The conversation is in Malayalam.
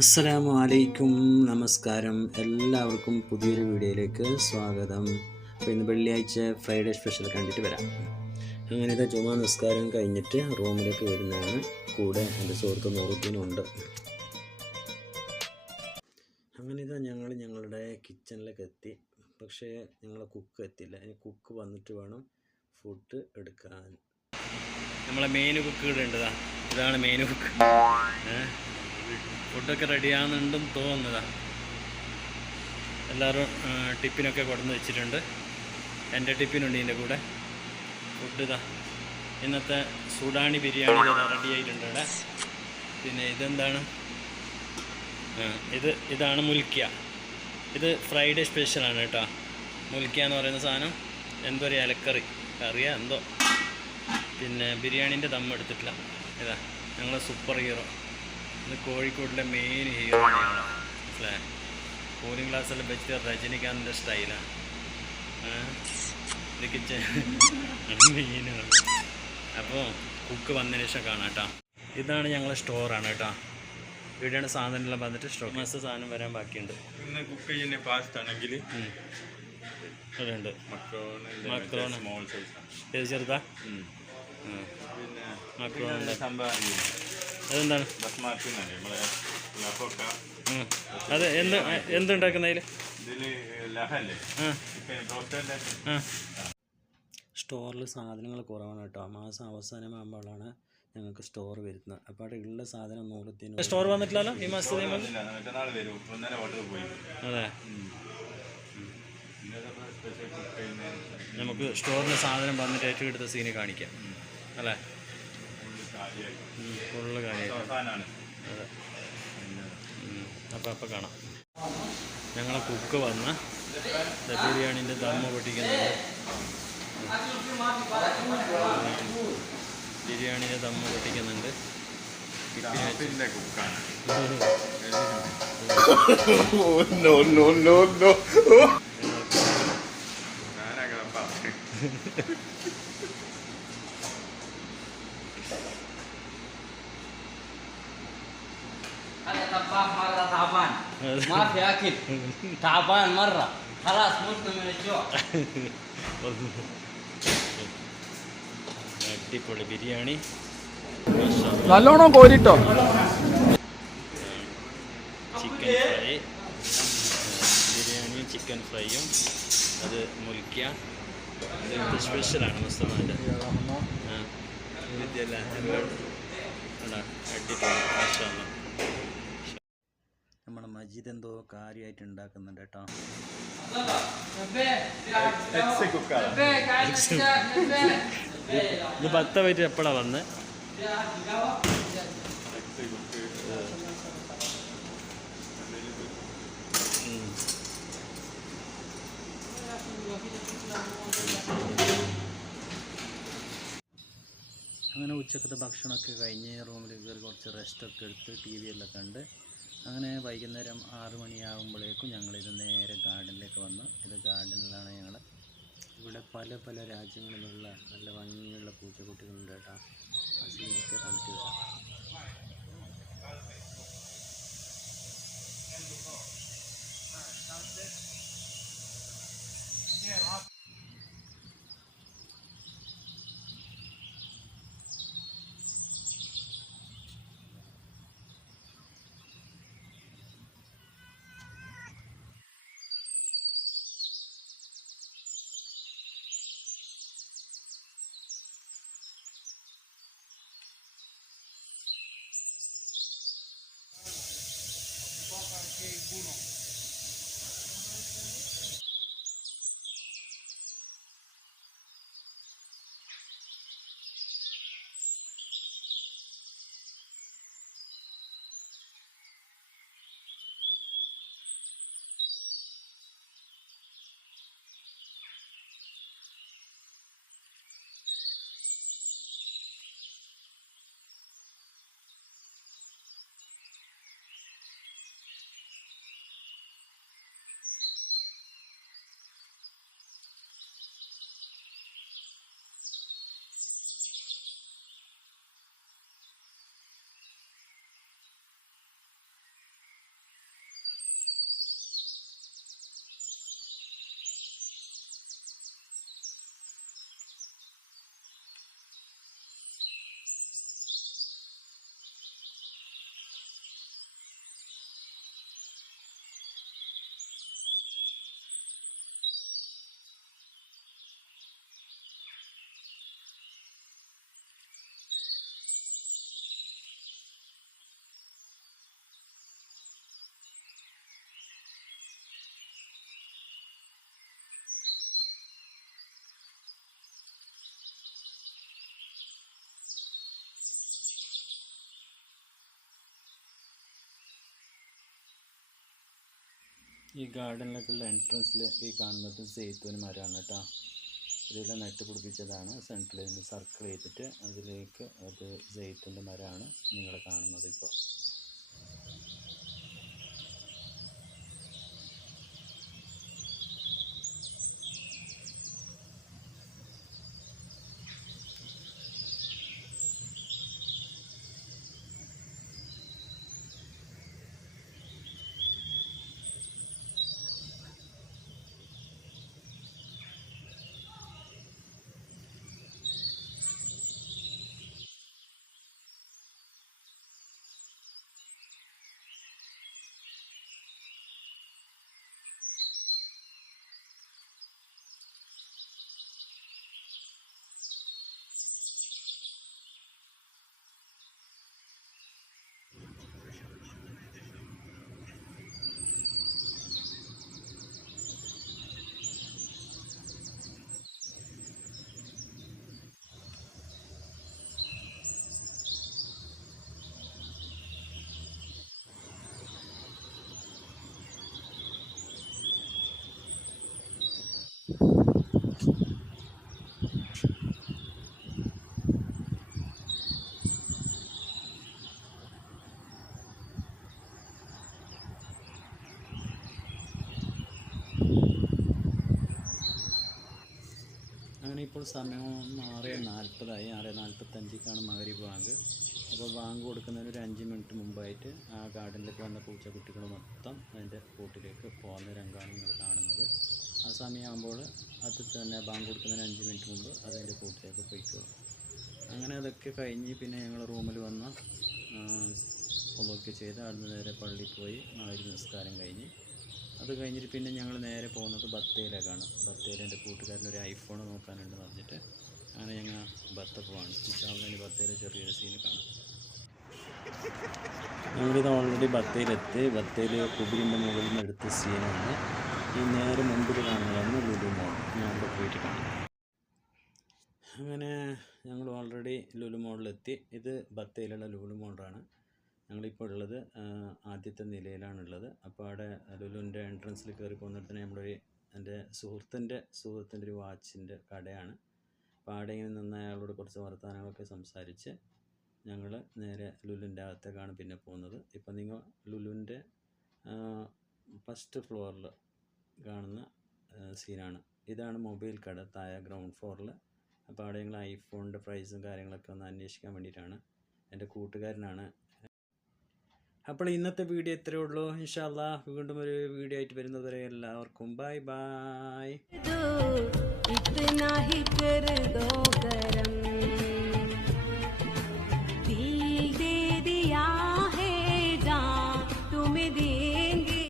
അസ്സലാമു അലൈക്കും നമസ്കാരം. എല്ലാവർക്കും പുതിയൊരു വീഡിയോയിലേക്ക് സ്വാഗതം. അപ്പോൾ ഇന്ന് വെള്ളിയാഴ്ച ഫ്രൈഡേ സ്പെഷ്യൽ കണ്ടിട്ട് വരാം. അങ്ങനെ ഇതാ ചുമ നിസ്കാരം കഴിഞ്ഞിട്ട് റൂമിലേക്ക് വരുന്നതാണ്. കൂടെ എന്റെ സുഹൃത്ത് അങ്ങനെ ഇതാ ഞങ്ങൾ ഞങ്ങളുടെ കിച്ചണിലേക്ക് എത്തി. പക്ഷേ ഞങ്ങളെ കുക്ക് എത്തില്ല ഇനി കുക്ക് വന്നിട്ട് വേണം ഫുഡ് എടുക്കാൻ. നമ്മളെ മെയിൻ കുക്ക് ഇവിടെ ഉണ്ടതാ. ഇതാണ് മെയിൻ കുക്ക് ഫുഡൊക്കെ റെഡിയാണെന്നുണ്ടെന്ന് തോന്നുന്നതാ. എല്ലാവരും ടിപ്പിനൊക്കെ കൊടുന്ന് വെച്ചിട്ടുണ്ട്. എന്റെ ടിപ്പിനുണ്ട് ഇതിന്റെ കൂടെ. ഫുഡ് ഇതാ. ഇന്നത്തെ സുഡാണി ബിരിയാണി റെഡി ആയിട്ടുണ്ട് ഇവിടെ. പിന്നെ ഇതെന്താണ്? ഇത് ഇതാണ് മുൽക്കിയ. ഇത് ഫ്രൈഡേ സ്പെഷ്യലാണ് കേട്ടോ. മുൽക്കിയ എന്ന് പറയുന്ന സാധനം. എന്തോ ഒരു ഇലക്കറി. കറിയാ എന്തോ. പിന്നെ ബിരിയാണീന്റെ ദമ്മെടുത്തിട്ടില്ല ഇതാ ഞങ്ങളെ സൂപ്പർ ഹീറോ. ഇത് കോഴിക്കോട്ടിലെ മെയിൻ ഹീറോയാണ് മനസ്സിലായോ? കൂളിംഗ് ഗ്ലാസ്സെല്ലാം വെച്ച് രജനികാന്തിന്റെ സ്റ്റൈലാണ് ഇതൊക്കെ മെയിനാണ് അപ്പോൾ കുക്ക് വന്നതിന് ശേഷം കാണാം കേട്ടോ. ഇതാണ് ഞങ്ങളെ സ്റ്റോറാണ് കേട്ടോ. ഇവിടെയാണ് സാധനമെല്ലാം വന്നിട്ട് സ്റ്റോക്ക് മാസ സാധനം വരാൻ ബാക്കിയുണ്ട്. പിന്നെ കുക്ക് ചെയ്യുന്ന പാസ്റ്റ് ആണെങ്കിൽ അതുണ്ട്. സൈസ് ഏത് ചെറുതാ? പിന്നെ മക്രോണിന്റെ സംഭവം അതെന്താണ്? അതെ എന്ത് എന്തുണ്ടാക്കുന്നതിൽ? സ്റ്റോറിൽ സാധനങ്ങൾ കുറവാണ് കേട്ടോ. മാസം അവസാനമാകുമ്പോഴാണ് ഞങ്ങൾക്ക് സ്റ്റോർ വരുന്നത്. അപ്പോൾ അവിടെ ഉള്ള സാധനം നൂറത്തിന് സ്റ്റോർ വന്നിട്ടില്ലല്ലോ? ഈ മാസത്തെ മറ്റന്നാൾ വരും. ഒന്നര ഓർഡർ പോയി. അതെ. നമുക്ക് സ്റ്റോറിന് സാധനം വന്നിട്ട് ഏറ്റവും എടുത്ത സീന് കാണിക്കാം. അല്ലേ? ഫുള്ള് അതെ. അപ്പോൾ അപ്പോൾ കാണാം. ഞങ്ങളെ കുക്ക് വന്ന് ദ ബിരിയാണീന്റെ ദമ്മ പൊട്ടിക്കുന്നുണ്ട്. ബിരിയാണീന്റെ ദമ്മ പൊട്ടിക്കുന്നുണ്ട്. കുക്കാണ്. ما في أكل تعبان مرة خلاص مت من الجوع അടിപൊളി ബിരിയാണി നല്ലോണം കോരിട്ടോ ചിക്കൻ ഫ്രൈ ബിരിയാണിയും ചിക്കൻ ഫ്രൈയും അത് മുൽക്ക ഇത് സ്പെഷ്യലാണ് മുസ്തഫാൻ്റെ ആ ഇതെല്ലാം എല്ലാം ഉണ്ടാ അടിപൊളി മാഷാ അല്ലാ. നമ്മുടെ മജീദ് എന്തോ കാര്യമായിട്ട് ഉണ്ടാക്കുന്നുണ്ട് കേട്ടോ. ഇത് പത്ത പേര് എപ്പോഴാണ് വന്ന്? അങ്ങനെ ഉച്ചക്കത്തെ ഭക്ഷണമൊക്കെ കഴിഞ്ഞ് റൂമിൽ കയറി കുറച്ച് റെസ്റ്റ് ഒക്കെ എടുത്ത് ടി വി എല്ലാം കണ്ട് അങ്ങനെ വൈകുന്നേരം ആറു മണിയാകുമ്പോഴേക്കും ഞങ്ങൾ ഞങ്ങളിത് നേരെ ഗാർഡനിലേക്ക് വന്നു. ഇത് ഗാർഡനിലാണ് ഞങ്ങൾ ഇവിടെ പല പല രാജ്യങ്ങളിലുള്ള നല്ല ഭംഗിയുള്ള പൂച്ചക്കുട്ടികളുണ്ട് que uno. ഈ ഗാർഡനിലേക്കുള്ള എൻട്രൻസിൽ ഈ കാണുന്നത് സേത്തുവിന് മരമാണ് കേട്ടോ. ഇതിലെ നട്ട് പിടിപ്പിച്ചതാണ്. സെന്ററിൽ നിന്ന് സർക്കിൾ ചെയ്തിട്ട് അതിലേക്ക് അത് സെയ്ത്തിന്റെ മരമാണ് നിങ്ങൾ കാണുന്നത് ഇപ്പോൾ. അങ്ങനെ ഇപ്പോൾ സമയം ആറ് നാൽപ്പതായി ആറ് നാൽപ്പത്തഞ്ചിക്കാണ് മകരീബ് ബാങ്ക്. അപ്പോൾ ബാങ്ക് കൊടുക്കുന്നതിന് ഒരു അഞ്ച് മിനിറ്റ് മുമ്പായിട്ട് ആ ഗാർഡനിലേക്ക് വന്ന പൂച്ചക്കുട്ടികൾ മൊത്തം അതിന്റെ കൂട്ടിലേക്ക് പോകുന്ന രംഗമാണ് നിങ്ങൾ കാണുന്നത്. ആ സമയമാകുമ്പോൾ അത് തന്നെ ബാങ്ക് കൊടുക്കുന്നതിന് അഞ്ച് മിനിറ്റ് മുമ്പ് അതിന്റെ കൂട്ടിലേക്ക് പോയിക്കോളും അങ്ങനെ അതൊക്കെ കഴിഞ്ഞ് പിന്നെ ഞങ്ങൾ റൂമിൽ വന്ന് ഒക്കെ ചെയ്ത് അവിടുന്ന് നേരെ പള്ളിയിൽ പോയി ആയിരം നിസ്കാരം കഴിഞ്ഞ്. അത് കഴിഞ്ഞിട്ട് പിന്നെ ഞങ്ങൾ നേരെ പോകുന്നത് ബത്തേലേക്കാണ് ബത്തേലെ എന്റെ കൂട്ടുകാരൻ ഒരു ഐഫോൺ നോക്കാനുണ്ട് പറഞ്ഞിട്ട് അങ്ങനെ ഞങ്ങൾ ബത്ത പോവാണ് ഇൻഷാല്ല ബത്തേലെ ചെറിയൊരു സീന് കാണാം. ഞങ്ങളിത് ഓൾറെഡി ബത്തേലെത്തി ബത്തയിൽ കുബിരിന്റെ മുകളിൽ നിന്ന് എടുത്ത സീനാണ് ഈ നേരെ മുമ്പിൽ കാണുന്നതാണ് ലുലു മോൾ ഞാൻ അവിടെ പോയിട്ട് കാണാം. അങ്ങനെ ഞങ്ങൾ ഓൾറെഡി ലുലു മോളിലെത്തി ഇത് ബത്തേലുള്ള ലുലു മോളാണ് ഞങ്ങളിപ്പോൾ ഉള്ളത് ആദ്യത്തെ നിലയിലാണുള്ളത്. അപ്പോൾ അവിടെ ലുലുവിന്റെ എൻട്രൻസിൽ കയറി പോകുന്നിടത്തിന് നമ്മളൊരു എന്റെ സുഹൃത്തിന്റെ സുഹൃത്തിന്റെ ഒരു വാച്ചിന്റെ കടയാണ്. അപ്പോൾ അവിടെ ഇങ്ങനെ നിന്ന് അയാളോട് കുറച്ച് വർത്തമാനങ്ങളൊക്കെ സംസാരിച്ച് ഞങ്ങൾ നേരെ ലുലുവിന്റെ അകത്തേക്കാണ് പിന്നെ പോകുന്നത് ഇപ്പം നിങ്ങൾ ലുലുവിന്റെ ഫസ്റ്റ് ഫ്ലോറിൽ കാണുന്ന സീനാണ്. ഇതാണ് മൊബൈൽ കട താഴെ ഗ്രൗണ്ട് ഫ്ലോറിൽ. അപ്പോൾ അവിടെ ഞങ്ങൾ ഐഫോണിന്റെ പ്രൈസും കാര്യങ്ങളൊക്കെ ഒന്ന് അന്വേഷിക്കാൻ വേണ്ടിയിട്ടാണ്. എന്റെ കൂട്ടുകാരനാണ് അപ്പോൾ ഇന്നത്തെ വീഡിയോ ഇത്രയേ ഉള്ളൂ. ഇൻഷാല്ല വീണ്ടും ഒരു വീഡിയോ ആയിട്ട് വരുന്നത് വരെ എല്ലാവർക്കും ബൈ ബായ് കരം.